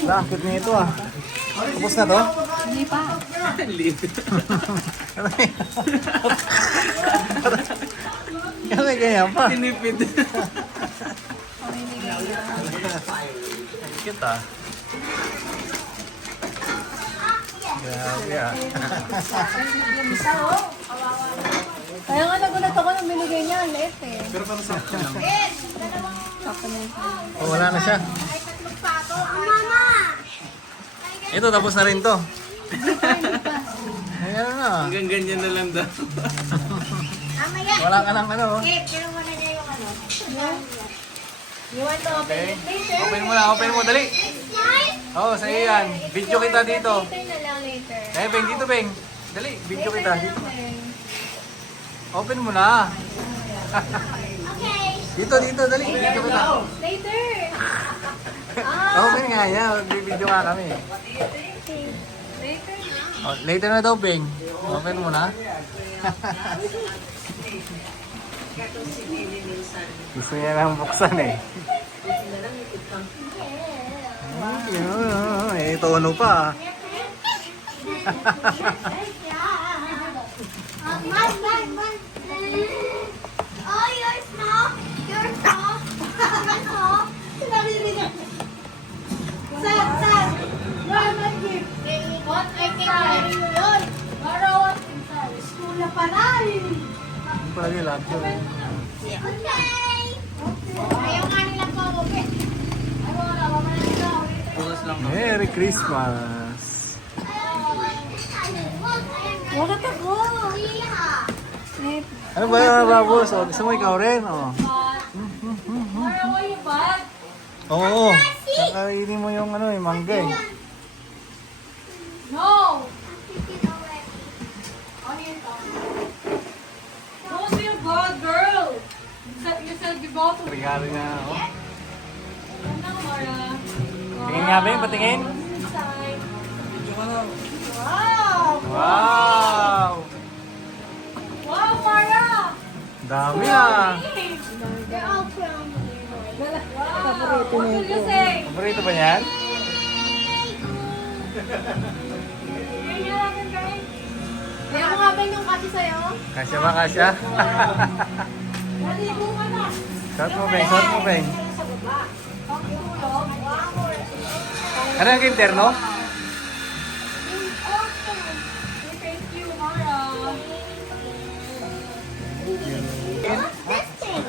Bakit na ito ah? Tapos na to? Hindi pa. Kasi ganyan pa. Tinipid. Kita. Grabe ah. Kaya nga nagulat ako nung binigay niya. Ang liit eh. Pero parang sakto lang. Sakto na yun. Oh, wala na siya. Mama! Ito, tapos na rin to. Ayan na. Hanggang ganyan na lang daw. Mamaya. Wala ka ng ano. Eh, kinuha na niya yung ano. You want to open Okay. it later? Open mo na, open mo. Dali. Oo, sa'yo yan. Video kita dito. Later na lang later. Eh, Beng, dito, Beng. Dali, video kita. Dito. Open mo na. Okay. Dito, dito, dali. Video kita. Later. Open nga yan. Video nga kami. Later na. Oh, later na daw, Beng. Open mo na. Gusto niya lang buksan eh. Eh, tono pa. Man. Oh, you're small. You're small. You're small. Sinabi nila. Saan? Where my gift? What? I can carry you yun. Para what? School na pala eh. Hindi pala yung lab yun. Okay. Ayaw nga nilang kumupit. Ay, wala. Wala na nila. Pulas lang. Merry Christmas! Bakit ako? Ano ba, Babos? O, gusto mo ikaw rin? O. Oo. Kakainin mo yung ano, yung mangga eh. No! Don't be a bad girl! You said you go to... Regalo niya. O. Ano, Mara? Tingin nga ba yun? Patingin? Inside. Wow! Wow! Wow, Mara! Dami ah! They're all from Wow! What will you say? Paborito ba yan? Ganyan natin, guys. Kaya mo nga ba yung kasi sa'yo? Kasya ba, kasya? Naligo ka na. Shot mo, Beng. Shot mo, Beng. Sa baba. Ang tulog. Ano yung interno? Thank you, Mara. this thing.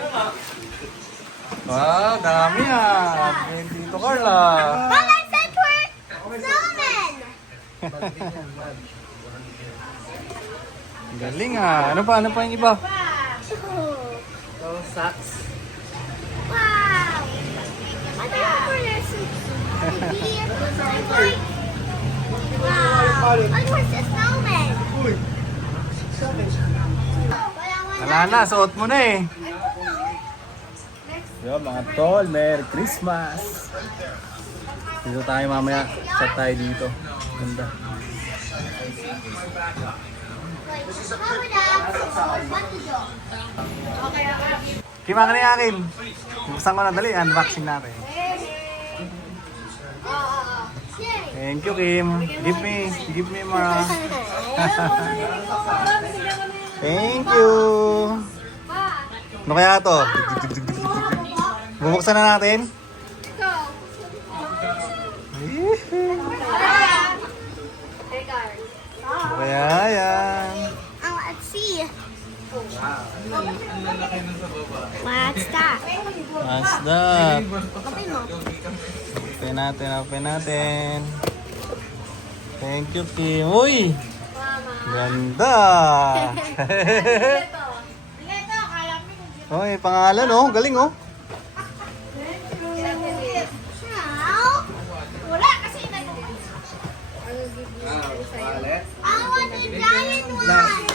Wow, dami ah! Dito, Carla! But I said we're snowmen. Galing ah! Ano pa? Ano pa yung iba? Oh, socks. Wow. I think we're this. Wow. I was a snowman. Wala na, suot mo na eh. Yo, mga tol, Merry Christmas! Dito tayo mamaya, chat tayo dito. Ganda. Kima ka na yung akin. Buksan ko na dali, unboxing natin. Thank you, Kim. Give me Mara. Thank you. Ano kaya to? Bubuksan na natin. Ano kaya yan? Let's see. What's that? What's that? Open mo. Open natin. Thank you, Kim. Uy! Ganda! Oh, may pangalan oh. Galing oh. Wala kasi Wallet. I want the giant one.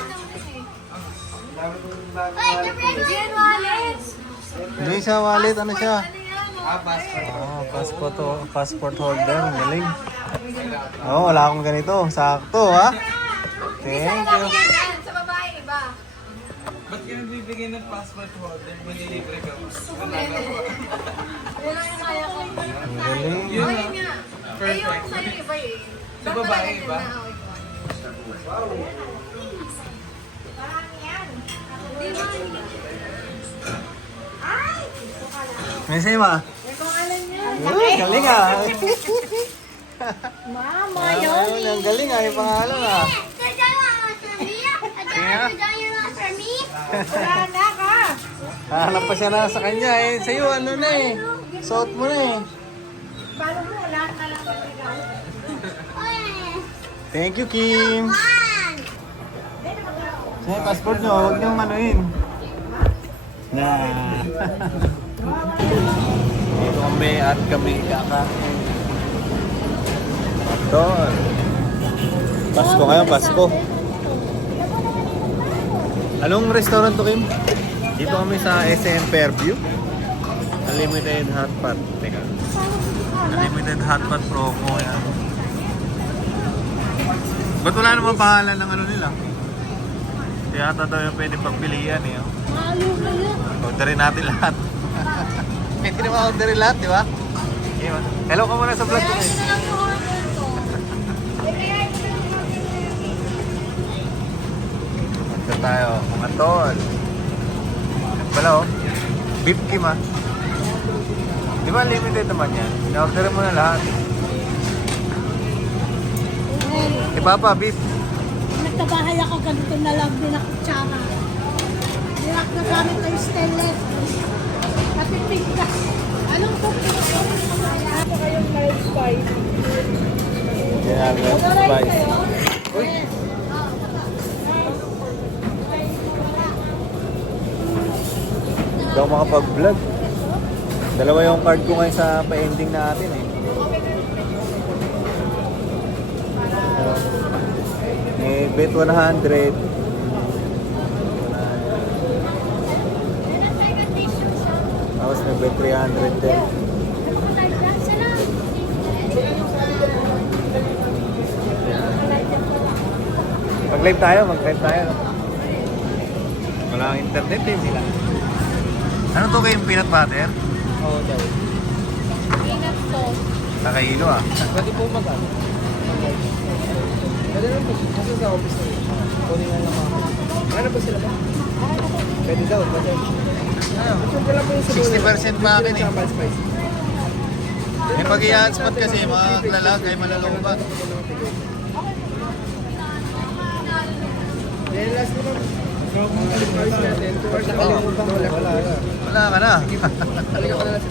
Wait, the red one. Hindi siya wallet. Ano siya? Passport. Passport holder. Galing. Oh, wala akong ganito. Sakto ha. Thank you. Sa babae, iba. Ba't ka nagbibigay ng passport holder? Manilibre ka mo. Yan lang yung kaya ko. Ang galing. Ayun nga. Eh, yung sa'yo iba eh. Sa babae, iba? Di ba? May sa'yo ma. May pangalan niya. Galing ah. Mama, Ayun, ang galing ah. Yung pangalan ah. Wala na ka. Hanap pa siya na sa kanya eh. Sa'yo ano na eh. Suot mo na eh. Paano mo? Lahat na lang ang ikaw. Thank you, Kim. Sa passport nyo, huwag niyong manuin. Na. Dito kami at kami kakain. Doon. Pasko ngayon, Pasko. Anong restaurant to, Kim? Dito kami sa SM Fairview. Unlimited hot pot. Teka. Unlimited hot pot promo yan. Ba't wala namang pangalan ng ano nila? Kaya ata daw yung pwede pagpilian eh. Oh. Maalo na yun. Orderin natin lahat. Hindi naman orderin lahat, di ba? Okay, hello ka muna sa vlog ko eh. Ito tayo, mga tol. Pala oh, beef Kim ah. Di ba limited naman yan? Na-orderin mo na lahat. Eh Papa, beef. Nagtabahay ako, ganito na lang din ako tsara. Direct na gamit ko yung stainless. Natipid ka. Anong cooking? Ito kayong light spice. Yeah, spice. Uy. Hindi ako makapag-vlog. Dalawa yung card ko ngayon sa pa-ending natin eh. May bet 100. Tapos may bet 300 din. Mag-live tayo, mag-live tayo. Wala ang internet eh, sila. Ano to kayong peanut butter? Oo, daw. Peanut sauce. Nakahilo ah. Pwede po mag-ano? Pwede naman po. Kasi sa office na rin. Kunin nga lang ako. Ano ba sila ba? Pwede daw. Pwede. So, wala po yung 60% pa akin eh. Sambal spicy. May pag-i-hotspot kasi mga lalag ay malalumbat. Then last naman. So, kung alipas natin, towards nakalimutan ko lang. Wala ka na. Talaga ko na lang.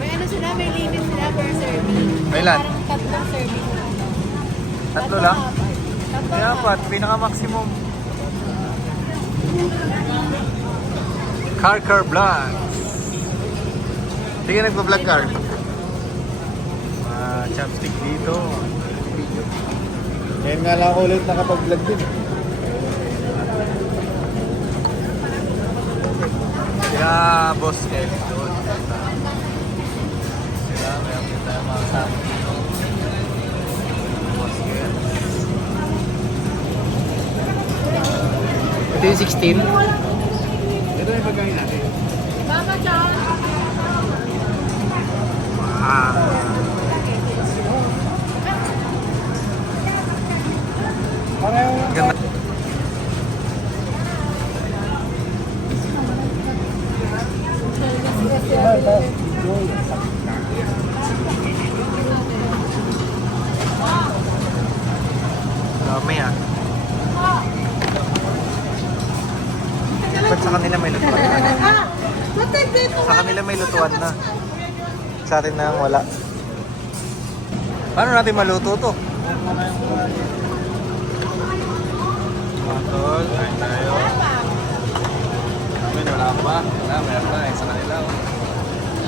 May ano sila, may limit sila per serving. May ilan? Parang tatlong serving lang. Tatlo lang? Tatlo May apat, pinaka-maximum. Car Vlog. Sige, nagpa-vlog car. Chopstick dito. Ngayon nga lang ako ulit nakapag-vlog din. Kaya boss Kelly doon. Sila, mayroon din tayo mga kasama dito. Boss Kelly. Ito yung 16. Ito yung pagkain natin. Mama John. Ganda. Dami ah. Ba't sa kanila may lutuan na? Ba't dito? Sa kanila may lutuan na. Sa atin na wala. Paano natin maluto to? Matol, kain tayo. May wala pa. Wala, meron na eh. Sa kanila.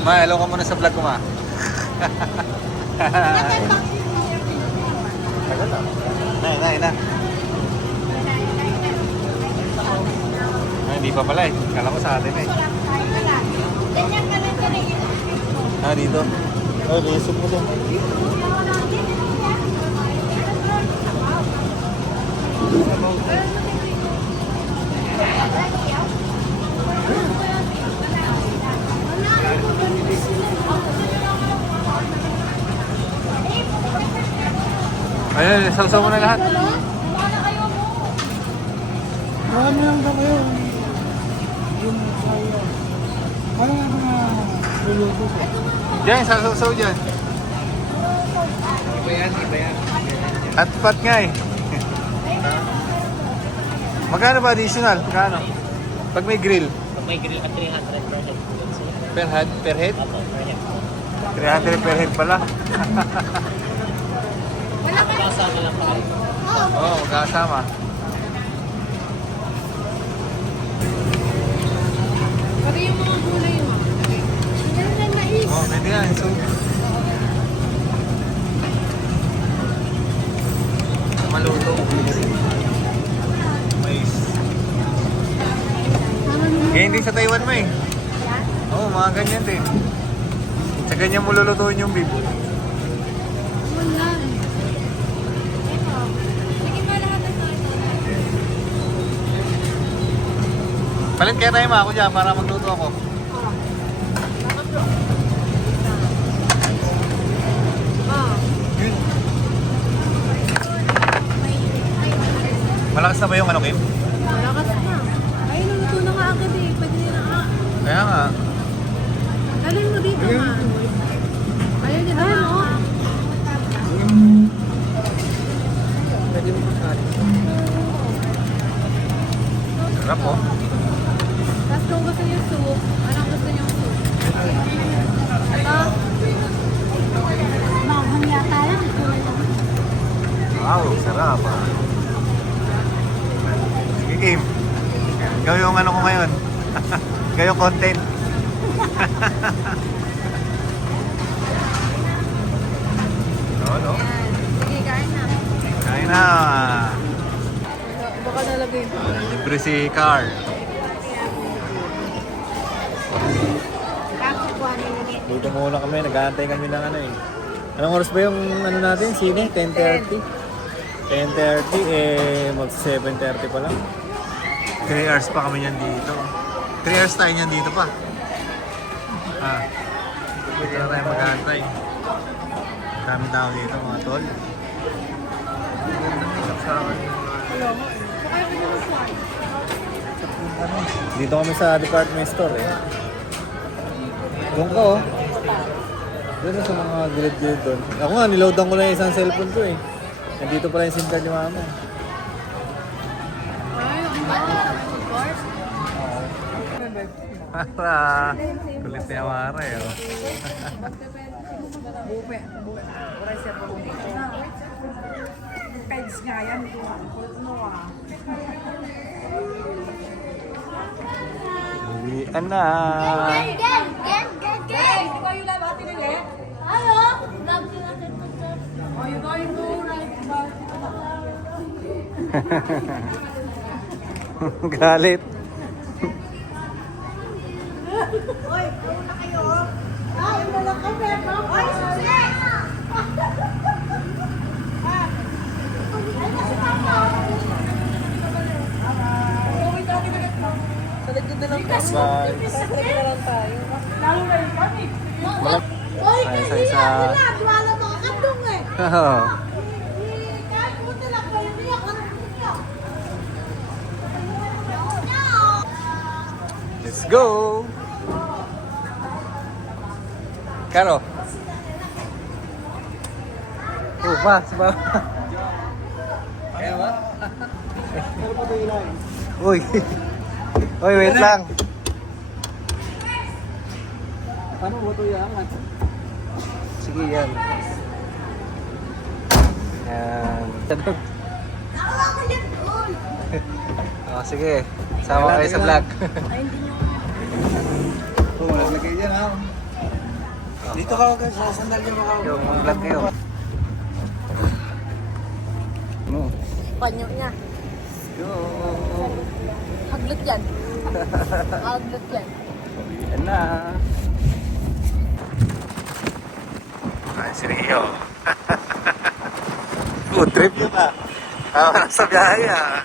Ma, hello ka muna sa vlog ko ma. Tagal lang. Na. Ay, hindi pa pala eh. Kala ko sa atin eh. Ganyan ka lang ganyan. Ah, dito. Oh, lisok mo to. Ayun, sausaw mo na lahat. Baka na kayo mo. Marami lang daw kayo. Yung kaya. Parang ako na luluto ko. Diyan, sausaw dyan. Iba yan. At pat nga eh. Magkano ba additional? Magkano? Pag may grill. Pag may grill at 300 per head. Per head? Per head? Apo, per head. 300 per head pala. Kasama lang pa kayo. Oo, oh, magkasama. Pati yung mga gulay mo. Yan na mais. Oo, oh, pwede yan. So, maluto. Mais. Ganyan din sa Taiwan mo eh. Oo, oh, mga ganyan din. Sa ganyan mo lulutuin yung beef. Wala. Sige pa lahat ng Palit kaya tayo mga ako dyan para magluto ako. Yun. Malakas na ba yung ano, Kim? Malakas na. Ay, luluto na nga agad eh. Pwede na nga. Kaya nga. Dalhin mo dito nga. Ayun dito nga. Pwede mo masali. Sarap oh. Tapos kung gusto niyo soup, anong gusto niyo soup? Ito? Mahang yata lang. Wow, sarap ah. Sige Kim. Ikaw yung ano ko ngayon. Ikaw yung content. No? Sige, kain na. Kain na. Baka nalagay mo. Libre si Carl. Dito muna kami, nag-aantay kami ng ano eh. Anong oras ba yung ano natin? Sine? 10:30? 10:30 mag 7:30 pa lang. 3 hours pa kami niyan dito. 3 hours tayo niyan dito pa. Dito na tayo mag-aantay. Kami tao dito mga tol. Dito kami sa department store eh. Doon ka oh. Doon sa mga grid doon. Ako nga, niloadan ko na yung isang cellphone ko eh. Nandito pala yung SIM card ni mama. Ay, ang bata. Of course. Para, kulit ni Amara eh oh. Peds nga yan. Uwian na. Galit. Oy, una kayo. Ay, wala ka, Pepa. Oy, susi! Bye. Oy, Ay, kaya isa-isa. wala mga katong eh. Kahit puti lang, pwede niya, katong niya. Let's go! Karo. Oh, pas ba? Kaya ba? Pero pa ito ilalim. Uy. Uy, wait lang. Paano mo ito iangat? Sige, yan. Yan. Oh, sige. Sama kayo sa vlog. Oo, naglagay dyan ha. Dito ka agad sa sandal yung mga Yung vlog kayo. No. Panyo niya. Go. Haglot yan. Haglot yan. Yan na. Ay, si Rio. Food trip yun ah. Tama na sa biyahe ah.